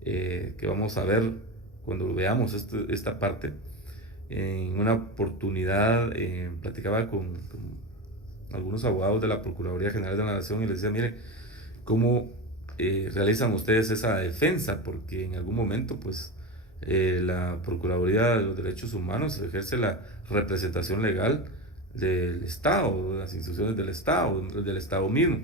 que vamos a ver cuando veamos esta parte. En una oportunidad platicaba con algunos abogados de la Procuraduría General de la Nación y les decía, mire, ¿cómo realizan ustedes esa defensa? Porque en algún momento, pues, la Procuraduría de los Derechos Humanos ejerce la representación legal del Estado, de las instituciones del Estado mismo.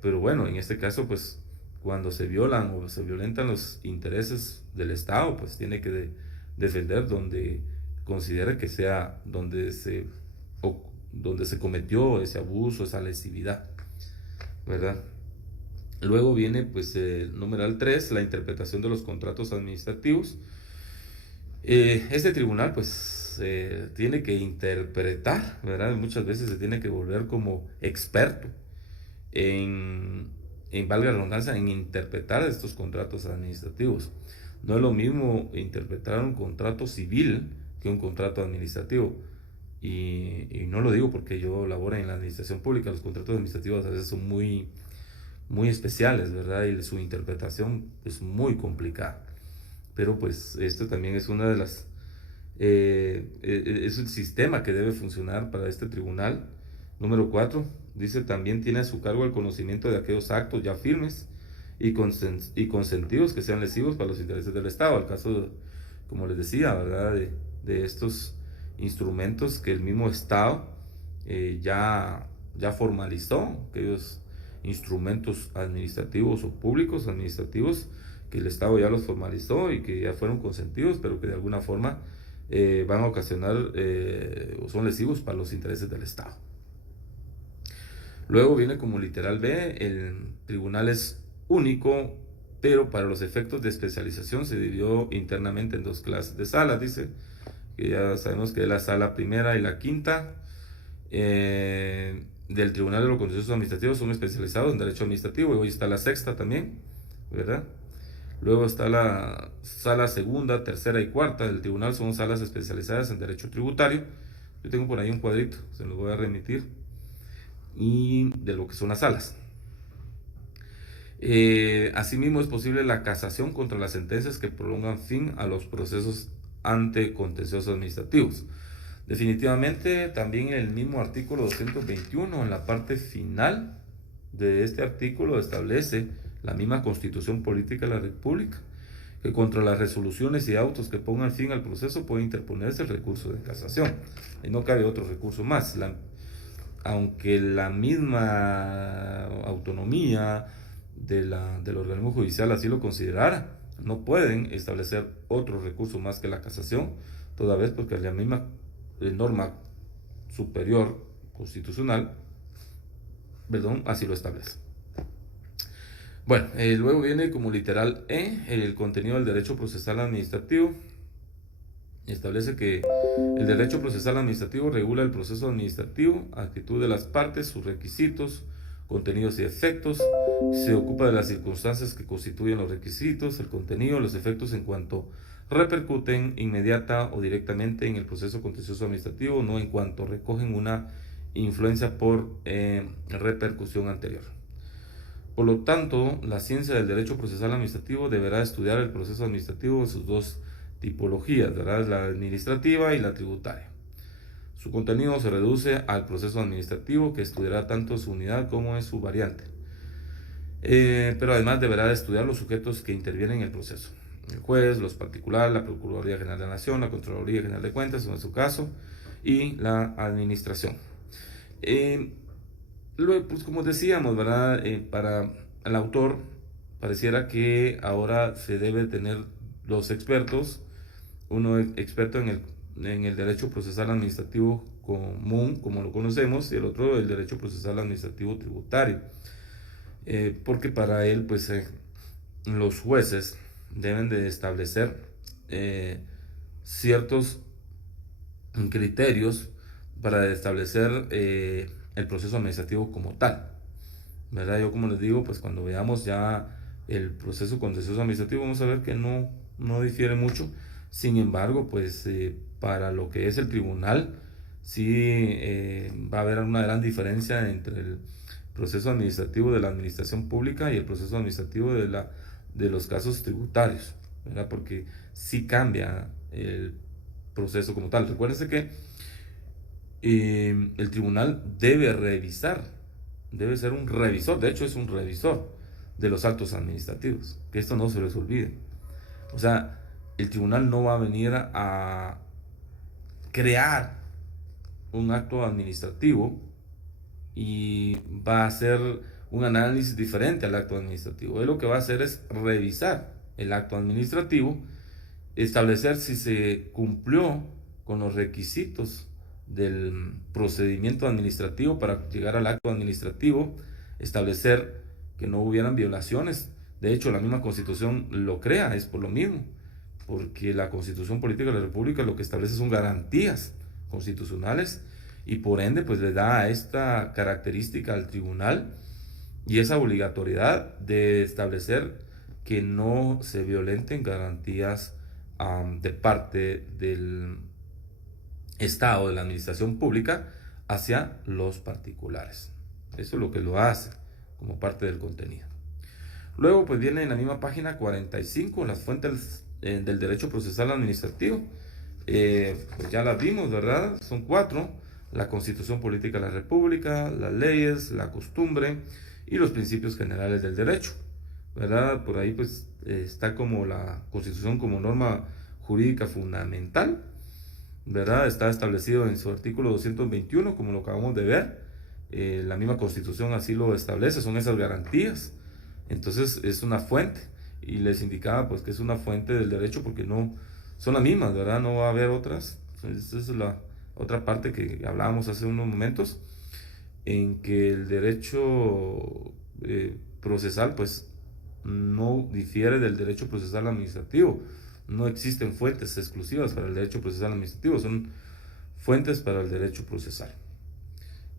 Pero bueno, en este caso, pues, cuando se violan o se violentan los intereses del Estado, pues tiene que defender donde considere que sea donde se cometió ese abuso, esa lesividad, ¿verdad? Luego viene pues el numeral 3, la interpretación de los contratos administrativos. Este tribunal pues tiene que interpretar, ¿verdad? Muchas veces se tiene que volver como experto en, valga la redundancia, en interpretar estos contratos administrativos. No es lo mismo interpretar un contrato civil que un contrato administrativo. Y no lo digo porque yo laboro en la administración pública, los contratos administrativos a veces son muy especiales, ¿verdad? Y su interpretación es muy complicada. Pero pues esto también es una de las... es el sistema que debe funcionar para este tribunal. Número 4, dice también tiene a su cargo el conocimiento de aquellos actos ya firmes y consentidos que sean lesivos para los intereses del Estado. Al caso, como les decía, ¿verdad? De estos instrumentos que el mismo Estado ya formalizó, aquellos instrumentos administrativos o públicos administrativos que el Estado ya los formalizó y que ya fueron consentidos, pero que de alguna forma van a ocasionar o son lesivos para los intereses del Estado. Luego viene como literal B, el tribunal es único, pero para los efectos de especialización se dividió internamente en dos clases de salas, dice, que ya sabemos que es la sala primera y la quinta. Del Tribunal de los Contenciosos Administrativos son especializados en Derecho Administrativo, y hoy está la sexta también, ¿verdad? Luego está la sala segunda, tercera y cuarta del tribunal, son salas especializadas en Derecho Tributario. Yo tengo por ahí un cuadrito, se los voy a remitir, y de lo que son las salas. Asimismo, es posible la casación contra las sentencias que prolongan fin a los procesos ante contenciosos administrativos. Definitivamente, también en el mismo artículo 221, en la parte final de este artículo, establece la misma Constitución Política de la República, que contra las resoluciones y autos que pongan fin al proceso puede interponerse el recurso de casación. Y no cabe otro recurso más. Aunque la misma autonomía del organismo judicial así lo considerara, no pueden establecer otro recurso más que la casación, toda vez porque la misma norma superior constitucional, perdón, así lo establece. Bueno, luego viene como literal E, el contenido del derecho procesal administrativo. Establece que el derecho procesal administrativo regula el proceso administrativo, actitud de las partes, sus requisitos, contenidos y efectos. Se ocupa de las circunstancias que constituyen los requisitos, el contenido, los efectos en cuanto repercuten inmediata o directamente en el proceso contencioso administrativo, no en cuanto recogen una influencia por repercusión anterior. Por lo tanto, la ciencia del derecho procesal administrativo deberá estudiar el proceso administrativo en sus dos tipologías, ¿verdad? La administrativa y la tributaria. Su contenido se reduce al proceso administrativo, que estudiará tanto su unidad como en su variante. Pero además deberá estudiar los sujetos que intervienen en el proceso: el juez, los particulares, la Procuraduría General de la Nación, la Contraloría General de Cuentas, en su caso, y la administración. Luego, pues como decíamos, ¿verdad? Para el autor pareciera que ahora se debe tener dos expertos, uno experto en el derecho procesal administrativo común, como lo conocemos, y el otro el derecho procesal administrativo tributario. Porque para él, pues, los jueces deben de establecer ciertos criterios para establecer el proceso administrativo como tal, ¿verdad? Yo, como les digo, pues cuando veamos ya el proceso contencioso administrativo, vamos a ver que no difiere mucho. Sin embargo, pues para lo que es el tribunal, sí va a haber una gran diferencia entre el proceso administrativo de la administración pública y el proceso administrativo de los casos tributarios, ¿verdad? Porque sí cambia proceso como tal. Recuérdense que el tribunal debe revisar, debe ser un revisor, de hecho es un revisor de los actos administrativos, que esto no se les olvide. O sea, el tribunal no va a venir a crear un acto administrativo y va a hacer un análisis diferente al acto administrativo. Él lo que va a hacer es revisar el acto administrativo, establecer si se cumplió con los requisitos del procedimiento administrativo para llegar al acto administrativo, establecer que no hubieran violaciones. De hecho, la misma Constitución lo crea, es por lo mismo, porque la Constitución Política de la República lo que establece son garantías constitucionales y por ende pues le da esta característica al tribunal y esa obligatoriedad de establecer que no se violenten garantías de parte del Estado, de la administración pública, hacia los particulares. Eso es lo que lo hace como parte del contenido. Luego pues viene en la misma página 45 las fuentes del derecho procesal administrativo. Pues ya las vimos, ¿verdad? Son 4: la Constitución Política de la República, las leyes, la costumbre y los principios generales del derecho, ¿verdad? Por ahí pues está como la Constitución como norma jurídica fundamental, ¿verdad? Está establecido en su artículo 221, como lo acabamos de ver. La misma Constitución así lo establece, son esas garantías. Entonces es una fuente, y les indicaba pues que es una fuente del derecho porque no son las mismas, ¿verdad? No va a haber otras. Esa es la otra parte que hablábamos hace unos momentos, en que el derecho procesal pues no difiere del derecho procesal administrativo. No existen fuentes exclusivas para el derecho procesal administrativo, son fuentes para el derecho procesal.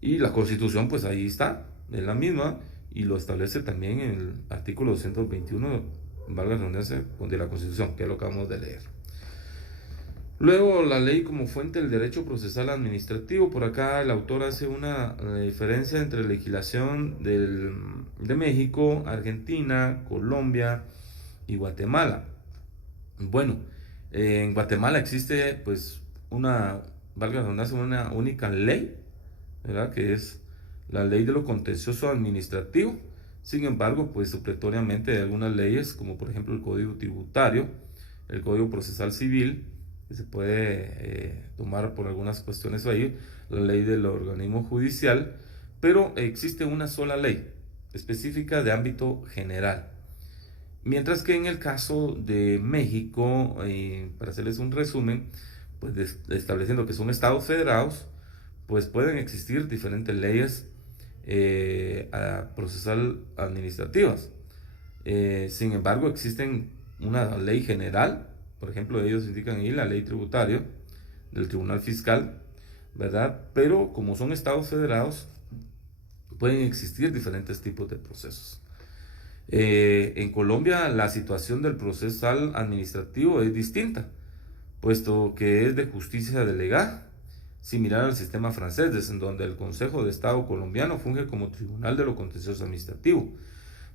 Y la Constitución pues ahí está, es la misma, y lo establece también en el artículo 221, valga la redundancia, de la Constitución, que es lo que acabamos de leer. Luego, la ley como fuente del derecho procesal administrativo. Por acá el autor hace una diferencia entre legislación de México, Argentina, Colombia y Guatemala. Bueno, en Guatemala existe pues valga la redundancia, una única ley, ¿verdad? Que es la ley de lo contencioso administrativo. Sin embargo, pues supletoriamente hay algunas leyes, como por ejemplo el Código Tributario, el Código Procesal Civil, que se puede tomar por algunas cuestiones ahí, la ley del organismo judicial, pero existe una sola ley específica de ámbito general. Mientras que en el caso de México, para hacerles un resumen, pues estableciendo que son estados federados, pues pueden existir diferentes leyes procesal administrativas. Sin embargo, existen una ley general. Por ejemplo, ellos indican ahí la ley tributaria del Tribunal Fiscal, ¿verdad? Pero como son estados federados, pueden existir diferentes tipos de procesos. En Colombia la situación del procesal administrativo es distinta, puesto que es de justicia delegada, similar al sistema francés, en donde el Consejo de Estado colombiano funge como tribunal de lo contencioso administrativo,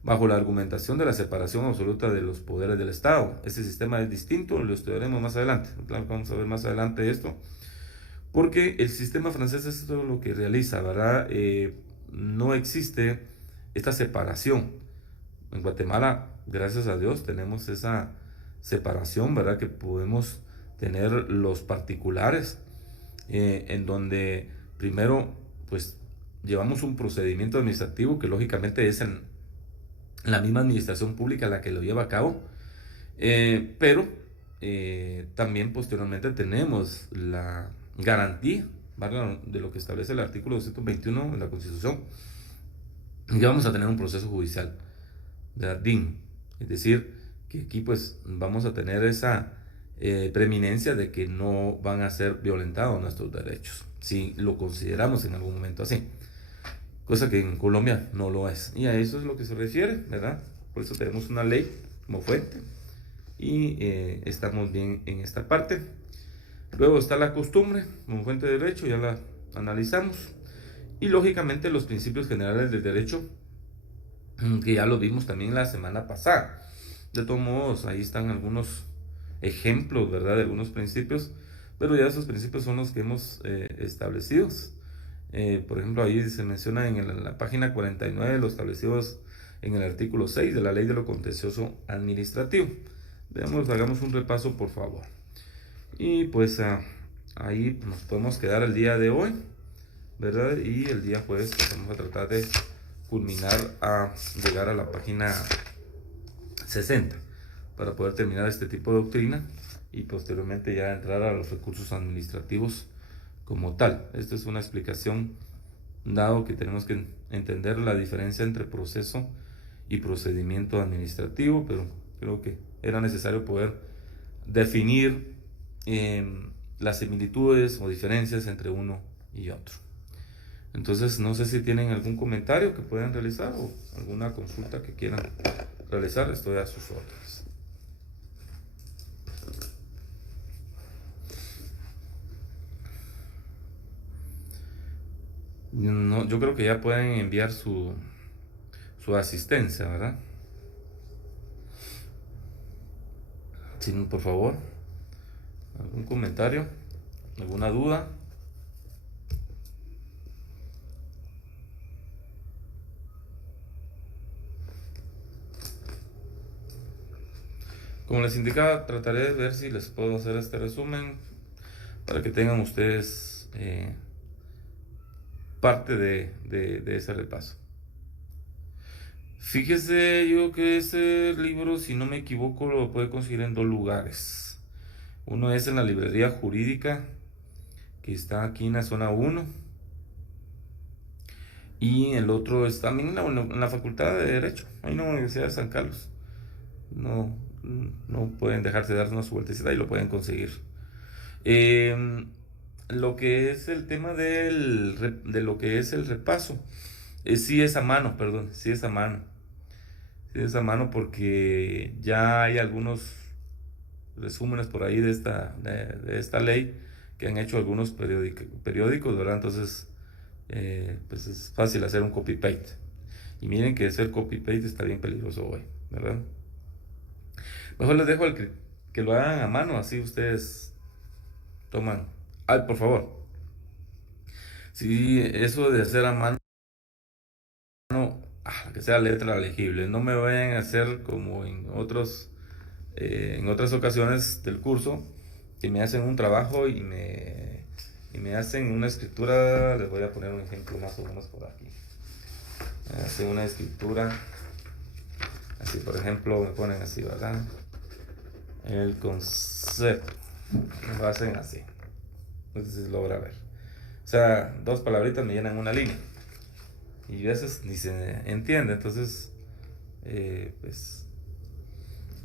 bajo la argumentación de la separación absoluta de los poderes del Estado. Este sistema es distinto, lo estudiaremos más adelante. Claro, vamos a ver más adelante esto, porque el sistema francés es todo lo que realiza, ¿verdad? No existe esta separación. En Guatemala, gracias a Dios, tenemos esa separación, ¿verdad? Que podemos tener los particulares, en donde primero, pues, llevamos un procedimiento administrativo que lógicamente es en la misma administración pública la que lo lleva a cabo, pero también posteriormente tenemos la garantía, ¿verdad?, de lo que establece el artículo 221 de la Constitución, y vamos a tener un proceso judicial, ¿verdad?, digno. Es decir, que aquí pues vamos a tener esa preeminencia de que no van a ser violentados nuestros derechos, si lo consideramos en algún momento así, cosa que en Colombia no lo es, y a eso es lo que se refiere, ¿verdad? Por eso tenemos una ley como fuente y estamos bien en esta parte. Luego está la costumbre como fuente de derecho, ya la analizamos, y lógicamente los principios generales del derecho, que ya lo vimos también la semana pasada. De todos modos, ahí están algunos ejemplos, ¿verdad?, de algunos principios, pero ya esos principios son los que hemos establecidos. Por ejemplo, ahí se menciona en la página 49 los establecidos en el artículo 6 de la Ley de lo Contencioso Administrativo. Veamos, hagamos un repaso, por favor. Y pues ahí nos podemos quedar el día de hoy, ¿verdad? Y el día jueves pues vamos a tratar de culminar a llegar a la página 60 para poder terminar este tipo de doctrina y posteriormente ya entrar a los recursos administrativos como tal. Esta es una explicación dado que tenemos que entender la diferencia entre proceso y procedimiento administrativo, pero creo que era necesario poder definir las similitudes o diferencias entre uno y otro. Entonces, no sé si tienen algún comentario que puedan realizar o alguna consulta que quieran realizar. Estoy a sus órdenes. No, yo creo que ya pueden enviar su asistencia, ¿verdad? Sí, por favor. ¿Algún comentario? ¿Alguna duda? Como les indicaba, trataré de ver si les puedo hacer este resumen para que tengan ustedes parte de ese repaso. Fíjese yo que ese libro, si no me equivoco, lo puede conseguir en dos lugares. Uno es en la librería jurídica, que está aquí en la zona 1. Y el otro es también en la Facultad de Derecho, ahí en la Universidad de San Carlos. No, no pueden dejarse dar una vueltecita y lo pueden conseguir. Lo que es el tema de lo que es el repaso, sí es a mano, perdón, sí es a mano. Sí es a mano porque ya hay algunos resúmenes por ahí de esta ley que han hecho algunos periódicos, ¿verdad? Entonces, pues es fácil hacer un copy-paste. Y miren que hacer copy-paste está bien peligroso hoy, ¿verdad? Mejor les dejo que lo hagan a mano, así ustedes toman. Ay, por favor. Sí, eso de hacer a mano, que sea letra legible. No me vayan a hacer como en otras ocasiones del curso, que me hacen un trabajo y me hacen una escritura. Les voy a poner un ejemplo más o menos por aquí. Me hacen una escritura, así por ejemplo, me ponen así, ¿verdad? El concepto. Lo hacen así. Entonces logra ver. O sea, dos palabritas me llenan una línea. Y a veces ni se entiende. Entonces, pues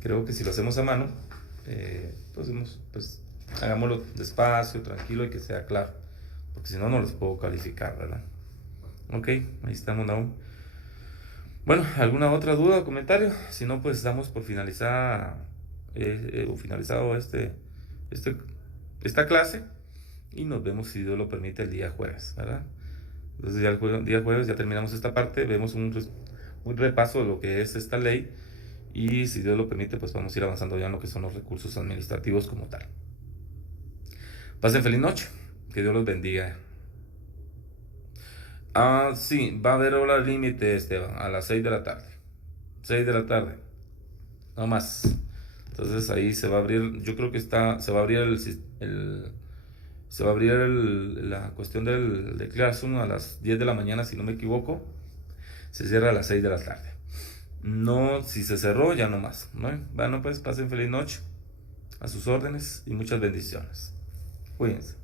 creo que si lo hacemos a mano, pues hagámoslo despacio, tranquilo y que sea claro. Porque si no, no los puedo calificar, ¿verdad? Ok, ahí estamos aún. Bueno, ¿alguna otra duda o comentario? Si no, pues damos por finalizado esta clase y nos vemos, si Dios lo permite, el día jueves, ¿verdad? Entonces ya el día jueves ya terminamos esta parte, vemos un repaso de lo que es esta ley y si Dios lo permite, pues vamos a ir avanzando ya en lo que son los recursos administrativos como tal. Pasen feliz noche, que Dios los bendiga. Sí, va a haber hora límite, Esteban, a las 6 de la tarde. 6 de la tarde, no más. Entonces ahí se va a abrir, yo creo que se va a abrir la cuestión de Classroom a las 10 de la mañana, si no me equivoco. Se cierra a las 6 de la tarde. No, si se cerró, ya no más, ¿no? Bueno, pues pasen feliz noche, a sus órdenes y muchas bendiciones. Cuídense.